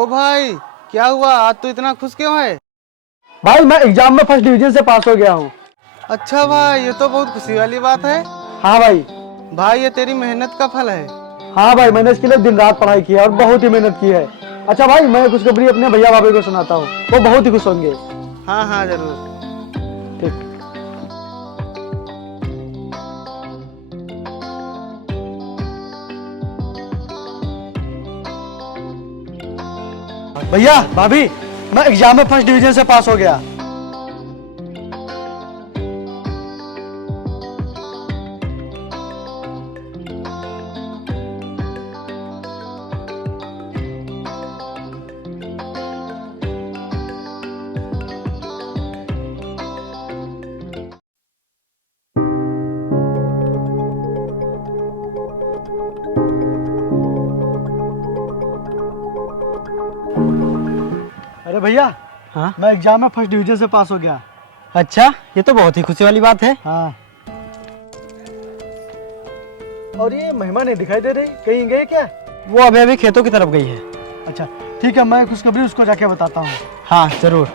ओ भाई, क्या हुआ? आज तो इतना खुश क्यों है? भाई मैं एग्जाम में फर्स्ट डिवीजन से पास हो गया हूँ। अच्छा भाई, ये तो बहुत खुशी वाली बात है। हाँ भाई। भाई ये तेरी मेहनत का फल है। हाँ भाई, मैंने इसके लिए दिन रात पढ़ाई की है और बहुत ही मेहनत की है। अच्छा भाई, मैं खुशखबरी अपने भैया भाभी को सुनाता हूँ, वो बहुत ही खुश होंगे। हाँ हाँ जरूर। ठीक। भैया भाभी, मैं एग्जाम में फर्स्ट डिवीजन से पास हो गया। अरे भैया, हाँ मैं एग्जाम में फर्स्ट डिवीजन से पास हो गया। अच्छा, ये तो बहुत ही खुशी वाली बात है। हाँ। और ये महिमा नहीं दिखाई दे रही, कहीं गई क्या? वो अभी अभी खेतों की तरफ गई है। अच्छा ठीक है, मैं खुशखबरी उसको जाके बताता हूँ। हाँ जरूर।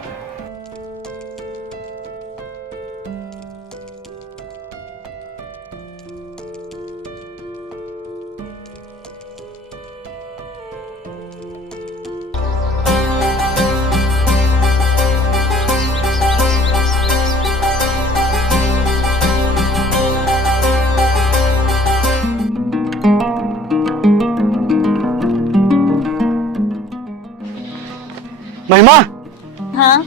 महिमा, हाँ।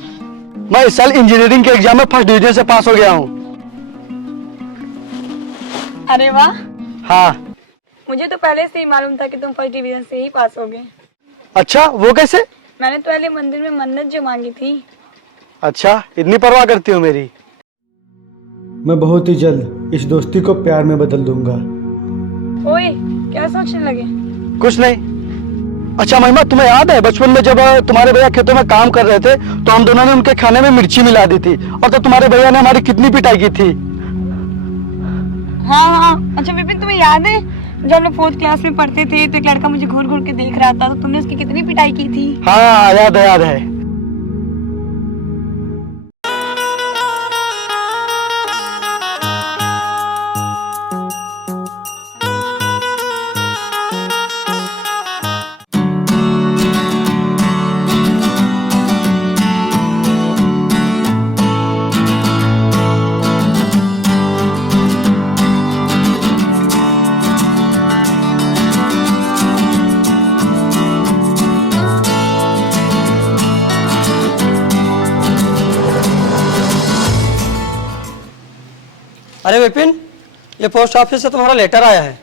मैं इस साल इंजीनियरिंग के एग्जाम में फर्स्ट डिवीजन से पास हो गया हूँ। अरे वाह, हाँ। मुझे तो पहले से ही मालूम था कि तुम फर्स्ट डिवीजन से ही पास होगे। अच्छा, वो कैसे? मैंने तो पहले मंदिर में मन्नत जो मांगी थी। अच्छा, इतनी परवाह करती हो मेरी। मैं बहुत ही जल्द इस दोस्ती को प्यार में बदल दूंगा। ओए, क्या सोचने लगे? कुछ नहीं। अच्छा महिमा, तुम्हें याद है बचपन में जब तुम्हारे भैया खेतों में काम कर रहे थे तो हम दोनों ने उनके खाने में मिर्ची मिला दी थी, और तो तुम्हारे भैया ने हमारी कितनी पिटाई की थी। हाँ हाँ। अच्छा विपिन, तुम्हें याद है जब हम लोग 4th क्लास में पढ़ते थे तो एक लड़का मुझे घूर घूर के देख रहा था, तो तुमने उसकी कितनी पिटाई की थी। हाँ याद है, याद है। अरे विपिन, ये पोस्ट ऑफिस से तुम्हारा लेटर आया है।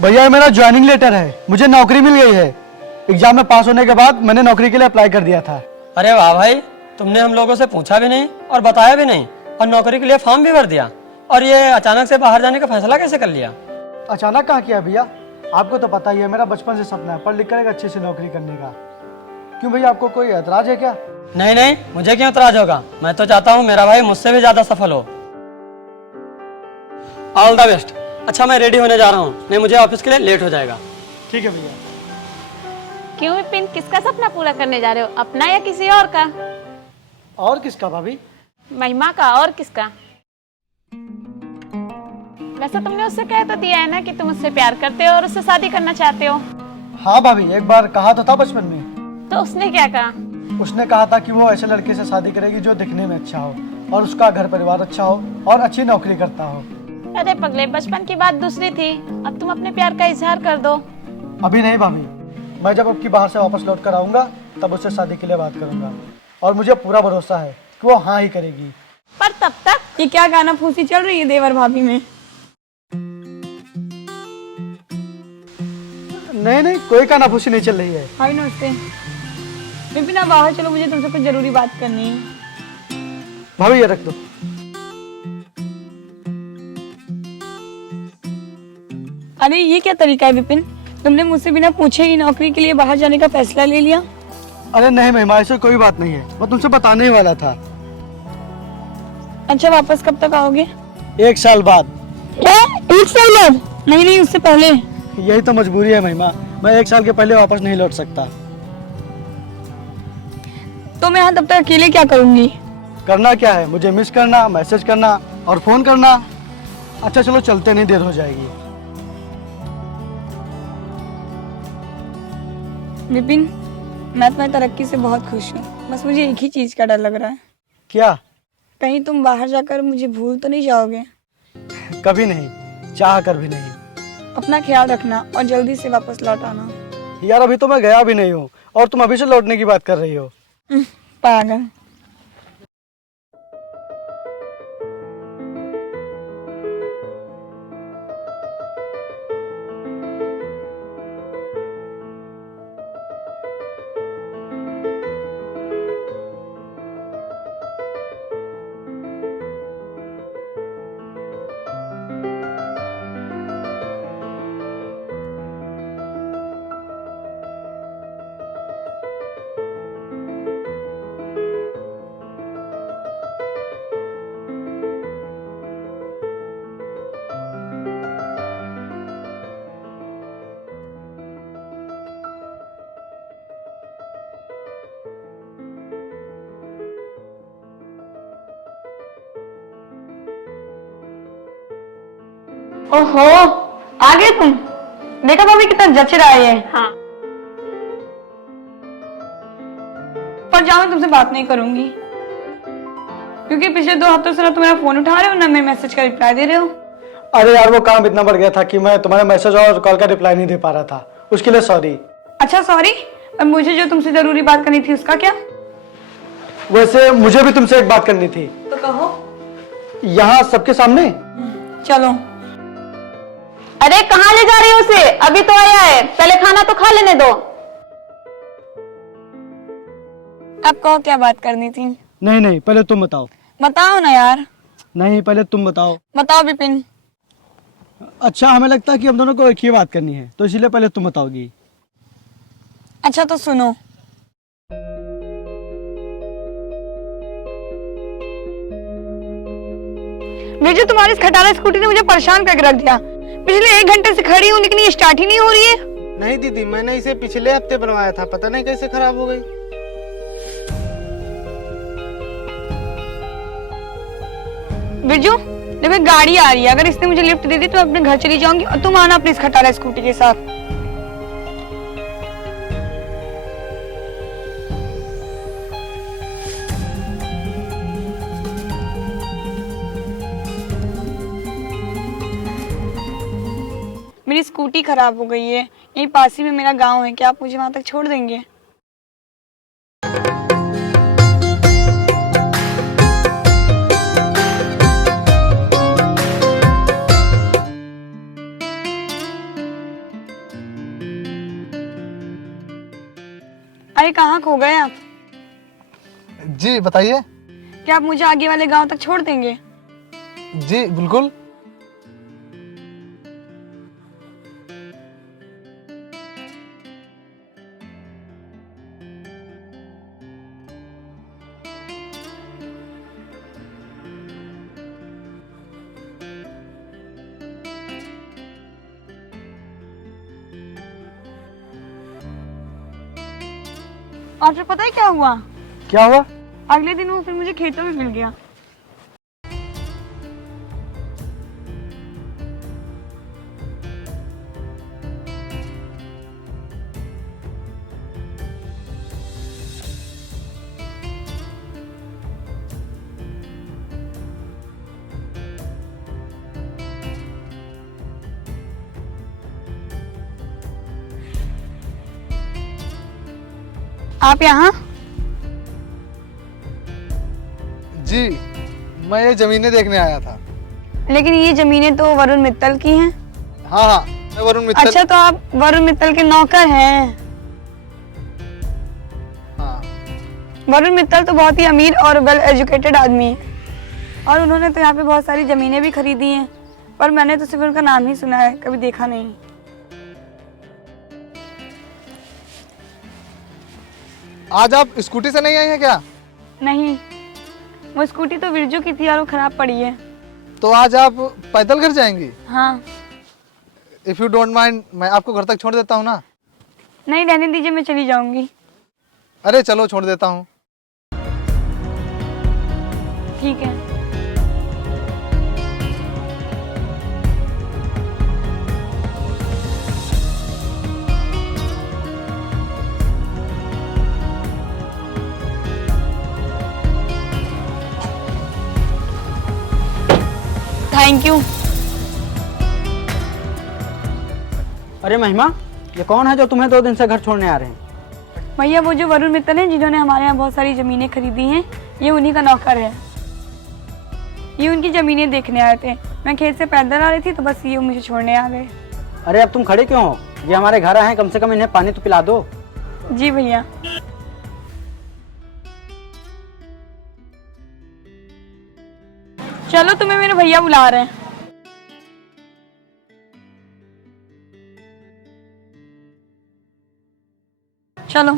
भैया ये मेरा ज्वाइनिंग लेटर है, मुझे नौकरी मिल गई है। एग्जाम में पास होने के बाद मैंने नौकरी के लिए अप्लाई कर दिया था। अरे वाह भाई, तुमने हम लोगों से पूछा भी नहीं और बताया भी नहीं, और नौकरी के लिए फॉर्म भी भर दिया। और ये अचानक से बाहर जाने का फैसला कैसे कर लिया? अचानक कहाँ किया भैया, आपको तो पता ही है मेरा बचपन से सपना है पढ़ लिख कर एक अच्छी सी नौकरी करने का। क्यों भैया, आपको कोई ऐतराज है क्या? नहीं नहीं, मुझे क्यों एतराज होगा। मैं तो चाहता हूँ मेरा भाई मुझसे भी ज्यादा सफल हो। All the best. अच्छा, मैं रेडी होने जा रहा हूँ, नहीं मुझे ऑफिस के लिए लेट हो जाएगा। ठीक है भैया। क्यों विपिन, किसका सपना पूरा करने जा रहे हो, अपना या किसी और का? और किसका भाभी? महिमा का। और किसका? वैसे तुमने उससे कह तो दिया है ना कि तुम उससे प्यार करते हो और उससे शादी करना चाहते हो। हाँ भाभी, एक बार कहा तो था बचपन में। तो उसने क्या कहा? उसने कहा था कि वो ऐसे लड़के से शादी करेगी जो दिखने में अच्छा हो और उसका घर परिवार अच्छा हो और अच्छी नौकरी करता हो। अरे पगले, बचपन की बात दूसरी थी, अब तुम अपने प्यार का इजहार कर दो। अभी नहीं भाभी, मैं जब आपकी बाहर से वापस लौट कर आऊंगा तब उससे शादी के लिए बात करूंगा, और मुझे पूरा भरोसा है कि वो हाँ ही करेगी। पर तब तक ये क्या गाना फूसी चल रही है देवर भाभी में? नहीं नहीं, कोई कानाफूसी नहीं चल रही है। भाभी नमस्ते। विपिन आप बाहर चलो, मुझे तुमसे कुछ जरूरी बात करनी है। भाभी ये रख दो। अरे ये क्या तरीका है विपिन, तुमने मुझसे बिना पूछे ही नौकरी के लिए बाहर जाने का फैसला ले लिया। अरे नहीं महिमा, ऐसे कोई बात नहीं है, मैं तुमसे बताने ही वाला था। अच्छा वापस कब तक आओगे? 1 साल बाद। क्या 1 साल बाद? नहीं नहीं, उससे पहले। यही तो मजबूरी है महिमा, मैं 1 साल के पहले वापस नहीं लौट सकता। तो मैं यहाँ तब तक अकेले क्या करूंगी? करना क्या है, मुझे मिस करना, मैसेज करना और फोन करना। अच्छा चलो चलते, नहीं देर हो जाएगी। विपिन, मैं तुम्हारी तरक्की से बहुत खुश हूँ, बस मुझे एक ही चीज का डर लग रहा है। क्या? कहीं तुम बाहर जाकर मुझे भूल तो नहीं जाओगे? कभी नहीं, चाह कर भी नहीं। अपना ख्याल रखना और जल्दी से वापस लौट आना। यार अभी तो मैं गया भी नहीं हूँ और तुम अभी से लौटने की बात कर रही हो। पागल। ओहो, आ गए तुम? देखा भाभी कितना जच रहा है ये। हाँ। पर जाओ, मैं तुमसे बात नहीं करूंगी क्योंकि पिछले 2 हफ्तों से ना तुम मेरा फोन उठा रहे हो ना मेरे मैसेज का रिप्लाई दे रहे हो। अरे यार वो काम इतना बढ़ गया था कि मैं तुम्हारे मैसेज और कॉल का रिप्लाई नहीं दे पा रहा था, उसके लिए सॉरी। अच्छा सॉरी, और मुझे जो तुमसे जरूरी बात करनी थी उसका क्या? वैसे मुझे भी तुमसे एक बात करनी थी। तो कहो। यहाँ सबके सामने? चलो। अरे कहाँ ले जा रही हो उसे? अभी तो आया है, पहले खाना तो खा लेने दो। अब कहो क्या बात करनी थी? नहीं नहीं, पहले तुम बताओ। बताओ ना यार। नहीं पहले तुम बताओ। बताओ विपिन। अच्छा हमें लगता है कि हम दोनों को एक ही बात करनी है, तो इसीलिए पहले तुम बताओगी। अच्छा तो सुनो। मुझे तुम्हारी इस खटारा स्कूटी ने मुझे परेशान करके रख दिया। पिछले 1 घंटे से खड़ी हूँ लेकिन ये स्टार्ट ही नहीं हो रही है। नहीं दीदी, मैंने इसे पिछले हफ्ते बनवाया था, पता नहीं कैसे खराब हो गई। बिरजू, देखो गाड़ी आ रही है, अगर इसने मुझे लिफ्ट दे दी तो मैं अपने घर चली जाऊंगी और तुम आना अपनी इस खटारा स्कूटी के साथ। मेरी स्कूटी खराब हो गई है, यहीं पास ही में मेरा गांव है, क्या आप मुझे वहां तक छोड़ देंगे? अरे कहाँ खो गए आप? जी बताइए। क्या आप मुझे आगे वाले गांव तक छोड़ देंगे? जी बिल्कुल। और फिर पता है क्या हुआ? क्या हुआ? अगले दिन वो फिर मुझे खेतों में मिल गया। आप यहाँ? जी मैं ये जमीनें देखने आया था। लेकिन ये जमीनें तो वरुण मित्तल की हैं। हाँ हाँ, मैं वरुण मित्तल। अच्छा तो आप वरुण मित्तल के नौकर हैं? हाँ। वरुण मित्तल तो बहुत ही अमीर और वेल एजुकेटेड आदमी है और उन्होंने तो यहाँ पे बहुत सारी जमीनें भी खरीदी हैं, पर मैंने तो सिर्फ उनका नाम ही सुना है, कभी देखा नहीं। आज आप स्कूटी से नहीं आई हैं क्या? नहीं, वो स्कूटी तो बिरजू की थी और वो खराब पड़ी है। तो आज आप पैदल घर जाएंगी? हाँ। इफ़ यू डोंट माइंड मैं आपको घर तक छोड़ देता हूँ ना। नहीं रहने दीजिए, मैं चली जाऊंगी। अरे चलो छोड़ देता हूँ। ठीक है। Thank you. अरे महिमा, ये कौन है जो तुम्हें 2 दिन से घर छोड़ने आ रहे हैं? भैया वो जो वरुण मित्तल हैं जिन्होंने हमारे यहाँ बहुत सारी ज़मीनें खरीदी हैं, ये उन्हीं का नौकर है। ये उनकी ज़मीनें देखने आए थे। मैं खेत से पैदल आ रही थी तो बस ये मुझे छोड़ने आ गए। अरे अब तुम खड़े क्यों हो? ये हमारे घर आए हैं, कम से कम इन्हें पानी तो पिला दो। जी भैया। चलो, तुम्हें मेरे भैया बुला रहे हैं। चलो।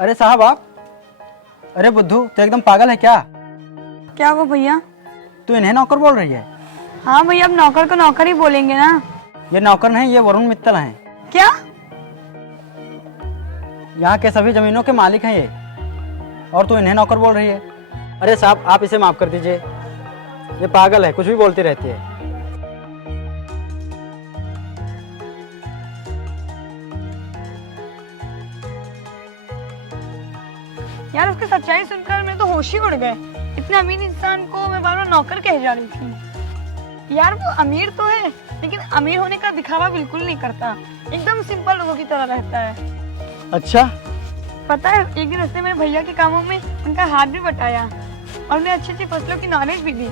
अरे साहब आप, अरे बुद्धू तो एकदम पागल है क्या? क्या वो भैया? तू इन्हें नौकर बोल रही है? हाँ भैया, अब नौकर को नौकर ही बोलेंगे ना। ये नौकर नहीं, ये वरुण मित्तल हैं। क्या? यहाँ के सभी जमीनों के मालिक हैं ये, और तू इन्हें नौकर बोल रही है? अरे साहब आप इसे माफ कर दीजिए, ये पागल है, कुछ भी बोलती रहती है। यार उसकी सच्चाई सुनकर मैं तो होश ही उड़ गए। इतने अमीर इंसान को मैं बार बार नौकर कह जा रही थी। यार वो अमीर तो है, लेकिन अमीर होने का दिखावा बिल्कुल नहीं करता, एकदम सिंपल लोगों की तरह रहता है। अच्छा, पता है एक दिन उसने मेरे भैया के कामों में उनका हाथ भी बटाया और उन्हें अच्छी अच्छी फसलों की नॉलेज भी दी।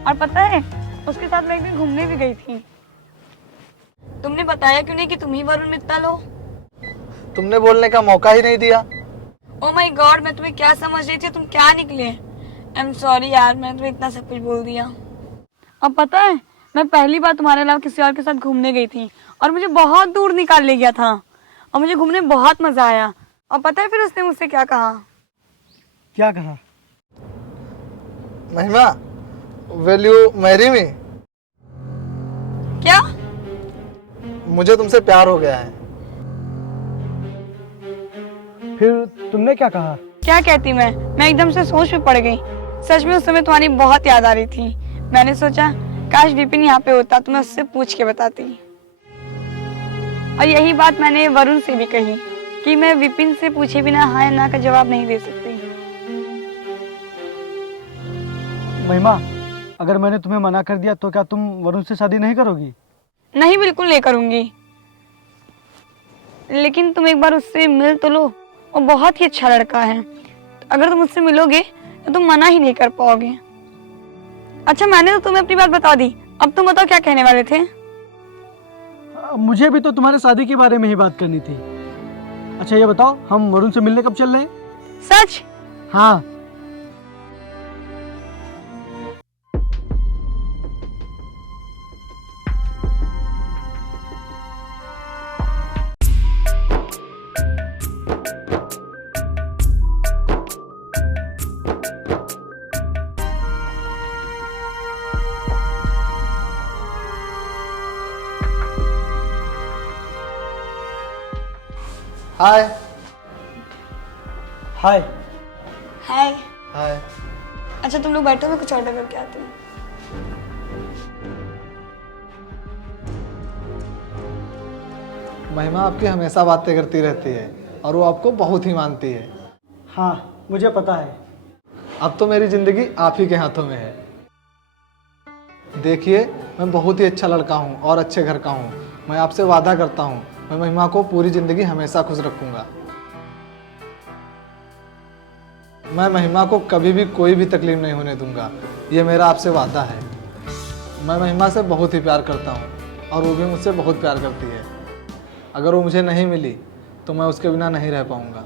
और पता है उसके साथ मैं एक दिन घूमने भी गई थी। तुमने बताया क्यों नहीं कि तुम ही वरुण मित्तल हो? तुमने बोलने का मौका ही नहीं दिया। ओह माय गॉड, मैं तुम्हें क्या समझ रही थी, तुम क्या निकले। आई एम सॉरी यार, मैंने तुम्हें इतना सब कुछ बोल दिया। अब पता है मैं पहली बार तुम्हारे अलावा किसी और के साथ घूमने गई थी और मुझे बहुत दूर निकाल ले गया था और मुझे घूमने में बहुत मजा आया। और पता है फिर उसने मुझसे क्या कहा? क्या कहा? महिमा, विल यू मैरी मी? क्या? मुझे तुमसे प्यार हो गया है। फिर तुमने क्या कहा? क्या कहती मैं एकदम से सोच में पड़ गई। सच में उस समय तुम्हारी बहुत याद आ रही थी। मैंने सोचा काश विपिन यहाँ पे होता तो मैं उससे पूछ के बताती। और यही बात मैंने वरुण से भी कही कि मैं विपिन से पूछे बिना हाँ या ना का जवाब नहीं दे सकती। महिमा, अगर मैंने तुम्हें मना कर दिया तो क्या तुम वरुण से शादी नहीं करोगी? नहीं, बिल्कुल नहीं करूंगी। लेकिन तुम एक बार उससे मिल तो लो, वो बहुत ही अच्छा लड़का है। अगर तुम उससे मिलोगे तो तुम मना ही नहीं कर पाओगे। अच्छा, मैंने तो तुम्हें अपनी बात बता दी, अब तुम बताओ क्या कहने वाले थे? मुझे भी तो तुम्हारे शादी के बारे में ही बात करनी थी। अच्छा ये बताओ, हम वरुण से मिलने कब चल रहे हैं? सच? हाँ। हाय। हाय। हाय। हाय। अच्छा तुम लोग बैठो, मैं कुछ ऑर्डर करके आती हूँ। महिमा आपकी हमेशा बातें करती रहती है और वो आपको बहुत ही मानती है। हाँ मुझे पता है। अब तो मेरी जिंदगी आप ही के हाथों में है। देखिए, मैं बहुत ही अच्छा लड़का हूँ और अच्छे घर का हूँ। मैं आपसे वादा करता हूँ, मैं महिमा को पूरी जिंदगी हमेशा खुश रखूँगा। मैं महिमा को कभी भी कोई भी तकलीफ नहीं होने दूंगा, ये मेरा आपसे वादा है। मैं महिमा से बहुत ही प्यार करता हूँ और वो भी मुझसे बहुत प्यार करती है। अगर वो मुझे नहीं मिली तो मैं उसके बिना नहीं रह पाऊँगा।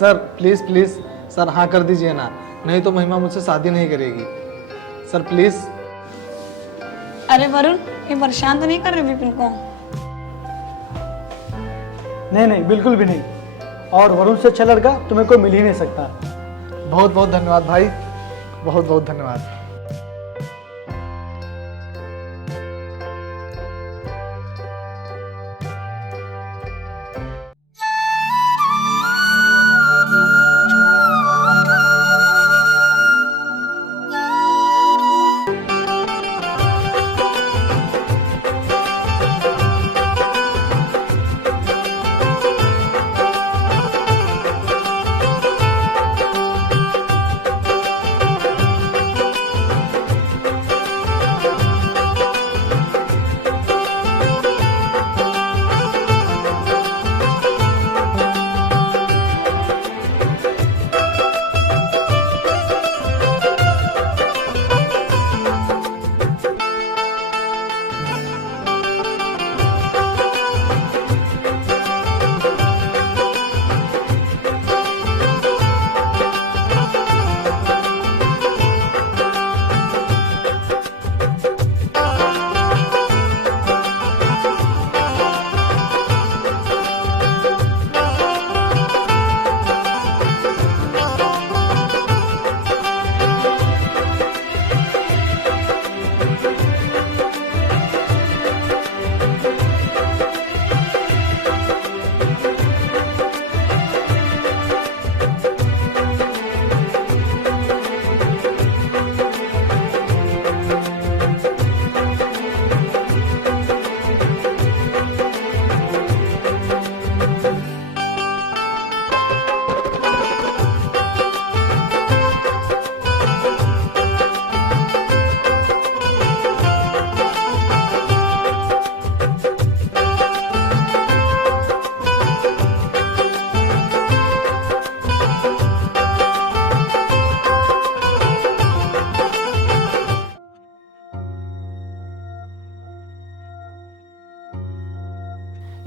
सर प्लीज़ प्लीज़ सर हाँ कर दीजिए ना, नहीं तो महिमा मुझसे शादी नहीं करेगी। Sir please. अरे वरुण, ये परेशान तो नहीं कर रहे विपिन को? नहीं नहीं, बिल्कुल भी नहीं। और वरुण से अच्छा लड़का तुम्हें कोई मिल ही नहीं सकता। बहुत बहुत धन्यवाद भाई, बहुत बहुत धन्यवाद।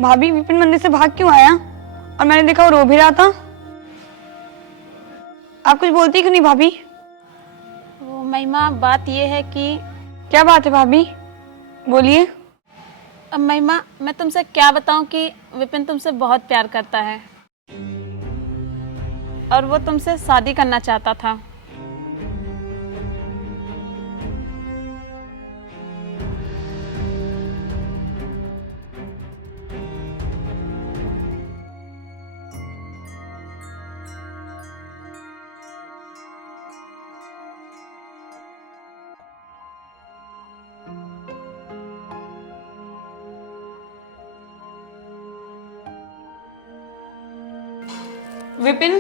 भाभी, विपिन मंदिर से भाग क्यों आया? और मैंने देखा वो रो भी रहा था। आप कुछ बोलती क्यों नहीं भाभी? वो महिमा, बात ये है कि क्या बात है भाभी, बोलिए। अब महिमा, मैं तुमसे क्या बताऊं कि विपिन तुमसे बहुत प्यार करता है और वो तुमसे शादी करना चाहता था। विपिन,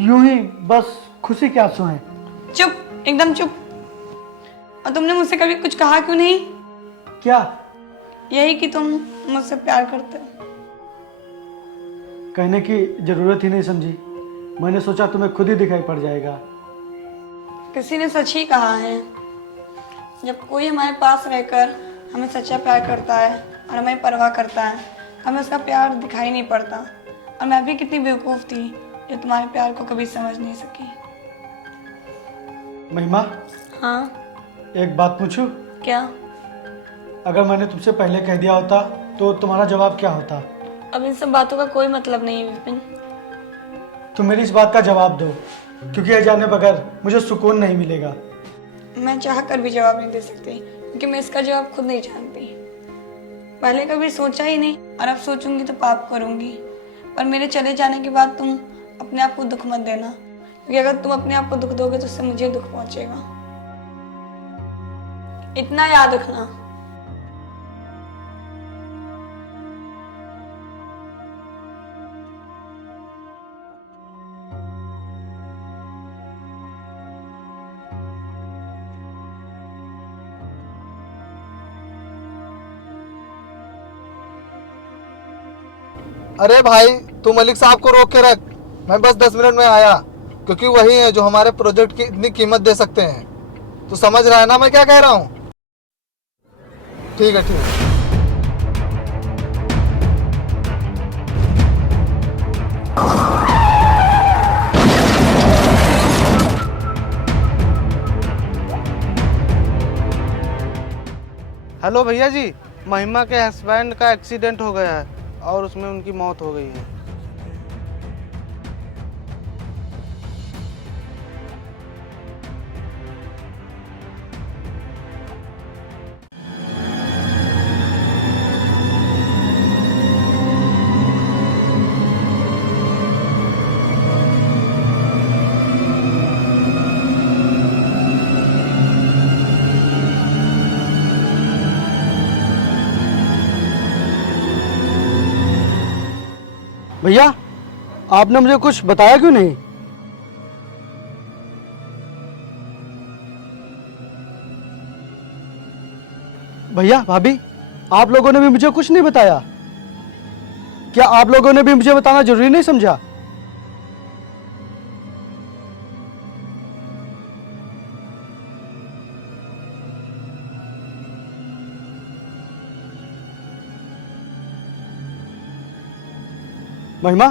यूं ही बस खुशी के आंसू हैं। चुप, एकदम चुप। और तुमने मुझसे कभी कुछ कहा क्यों नहीं? क्या? यही कि तुम मुझसे प्यार करते हो। कहने की जरूरत ही नहीं समझी, मैंने सोचा तुम्हें खुद ही दिखाई पड़ जाएगा। किसी ने सच ही कहा है, जब कोई हमारे पास रहकर हमें सच्चा प्यार करता है और हमें परवाह करता है, हमें उसका प्यार दिखाई नहीं पड़ता। और मैं भी कितनी बेवकूफ़ थी जो तुम्हारे प्यार को कभी समझ नहीं सकी। महिमा, हाँ? एक बात पूछूं? क्या? अगर मैंने तुमसे पहले कह दिया होता तो तुम्हारा जवाब क्या होता? अब इन सब बातों का कोई मतलब नहीं है विपिन। तुम मेरी इस बात का जवाब दो, क्योंकि यह जाने बगैर मुझे सुकून नहीं मिलेगा। मैं चाह कर भी जवाब नहीं दे सकती, क्योंकि मैं इसका जवाब खुद नहीं जानती। पहले कभी सोचा ही नहीं, और अब सोचूंगी तो पाप करूंगी। पर मेरे चले जाने के बाद तुम अपने आप को दुख मत देना, क्योंकि अगर तुम अपने आप को दुख दोगे तो उससे मुझे दुख पहुंचेगा। इतना याद रखना। अरे भाई, तू मलिक साहब को रोक के रख, मैं बस 10 मिनट में आया, क्योंकि वही है जो हमारे प्रोजेक्ट की इतनी कीमत दे सकते हैं। तू समझ रहा है ना मैं क्या कह रहा हूँ? ठीक है, ठीक है। हेलो भैया जी, महिमा के हस्बैंड का एक्सीडेंट हो गया है और उसमें उनकी मौत हो गई है। भैया आपने मुझे कुछ बताया क्यों नहीं? भैया भाभी, आप लोगों ने भी मुझे कुछ नहीं बताया? क्या आप लोगों ने भी मुझे बताना जरूरी नहीं समझा? महिमा,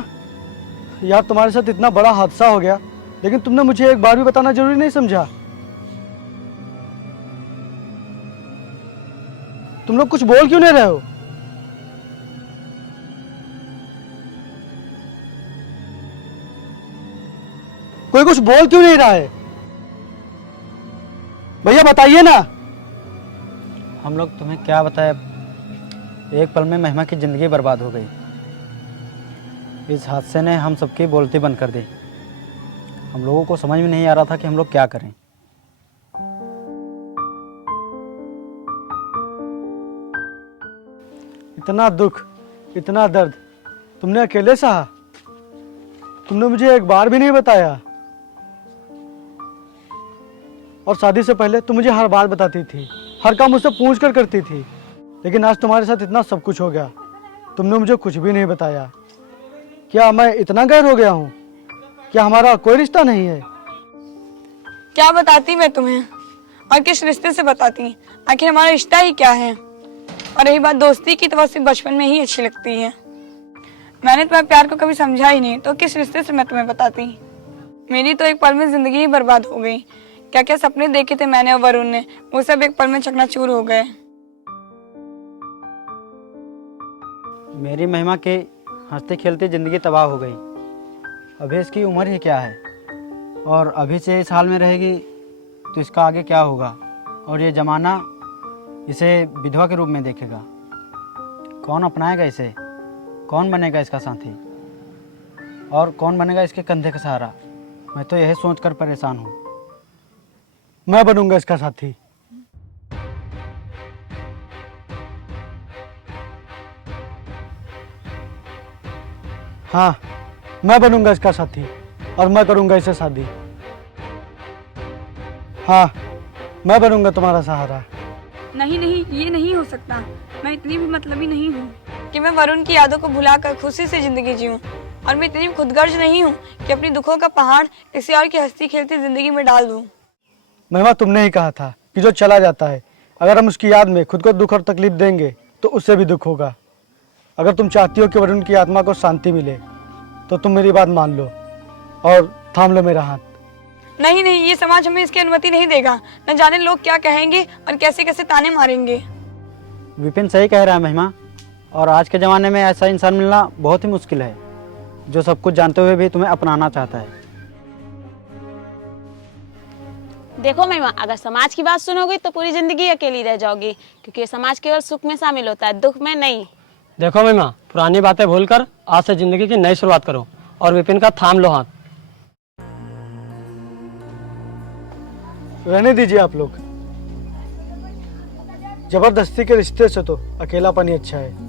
यार तुम्हारे साथ इतना बड़ा हादसा हो गया, लेकिन तुमने मुझे एक बार भी बताना जरूरी नहीं समझा? तुम लोग कुछ बोल क्यों नहीं रहे हो? कोई कुछ बोल क्यों नहीं रहा है? भैया बताइए ना। हम लोग तुम्हें क्या बताएं, एक पल में महिमा की ज़िंदगी बर्बाद हो गई। इस हादसे ने हम सबकी बोलती बंद कर दी। हम लोगों को समझ में नहीं आ रहा था कि हम लोग क्या करें। इतना दुख, इतना दर्द तुमने अकेले सहा? तुमने मुझे एक बार भी नहीं बताया। और शादी से पहले तुम मुझे हर बात बताती थी, हर काम मुझसे पूछ कर करती थी, लेकिन आज तुम्हारे साथ इतना सब कुछ हो गया, तुमने मुझे कुछ भी नहीं बताया। क्या मैं इतना गैर हो गया हूँ? क्या हमारा कोई रिश्ता नहीं है? क्या बताती मैं तुम्हें, और किस रिश्ते से बताती? आखिर हमारा रिश्ता ही क्या है? और रही बात दोस्ती की, तो सिर्फ बचपन में ही अच्छी लगती है। मैंने तुम्हारे प्यार को कभी समझा ही नहीं, तो किस रिश्ते से मैं तुम्हें बताती? मेरी तो एक पल में जिंदगी ही बर्बाद हो गई। क्या क्या सपने देखे थे मैंने और वरुण ने, वो सब एक पल में चकनाचूर हो गए। मेरी महिमा के हंसते खेलते ज़िंदगी तबाह हो गई। अभी इसकी उम्र ही क्या है, और अभी से इस हाल में रहेगी तो इसका आगे क्या होगा? और ये ज़माना इसे विधवा के रूप में देखेगा। कौन अपनाएगा इसे? कौन बनेगा इसका साथी? और कौन बनेगा इसके कंधे का सहारा? मैं तो यही सोचकर परेशान हूँ। मैं बनूंगा इसका साथी। हाँ, मैं बनूंगा इसका साथी और मैं करूंगा इसे शादी। हाँ, मैं बनूंगा तुम्हारा सहारा। नहीं नहीं, ये नहीं हो सकता। मैं इतनी भी मतलबी नहीं हूँ कि मैं वरुण की यादों को भुलाकर खुशी से जिंदगी जीऊँ, और मैं इतनी खुदगर्ज नहीं हूँ कि अपनी दुखों का पहाड़ किसी और की हंसती खेलती जिंदगी में डाल दूँ। महिमा, तुमने ही कहा था कि जो चला जाता है, अगर हम उसकी याद में खुद को दुख और तकलीफ देंगे तो उससे भी दुख होगा। अगर तुम चाहती हो कि वरुण की आत्मा को शांति मिले, तो तुम मेरी बात मान लो और थाम लो मेरा हाथ। नहीं नहीं, ये समाज हमें इसकी अनुमति नहीं देगा। न जाने लोग क्या कहेंगे और कैसे कैसे ताने मारेंगे। विपिन सही कह रहा है महिमा, और आज के ज़माने में ऐसा इंसान मिलना बहुत ही मुश्किल है जो सब कुछ जानते हुए भी तुम्हें अपनाना चाहता है। देखो महिमा, अगर समाज की बात सुनोगी तो पूरी जिंदगी अकेली रह जाओगी, क्योंकि समाज केवल सुख में शामिल होता है, दुख में नहीं। देखो महिमा, पुरानी बातें भूलकर आज से जिंदगी की नई शुरुआत करो, और विपिन का थाम लो हाथ। रहने दीजिए आप लोग। जबरदस्ती के रिश्ते से तो अकेलापन ही अच्छा है।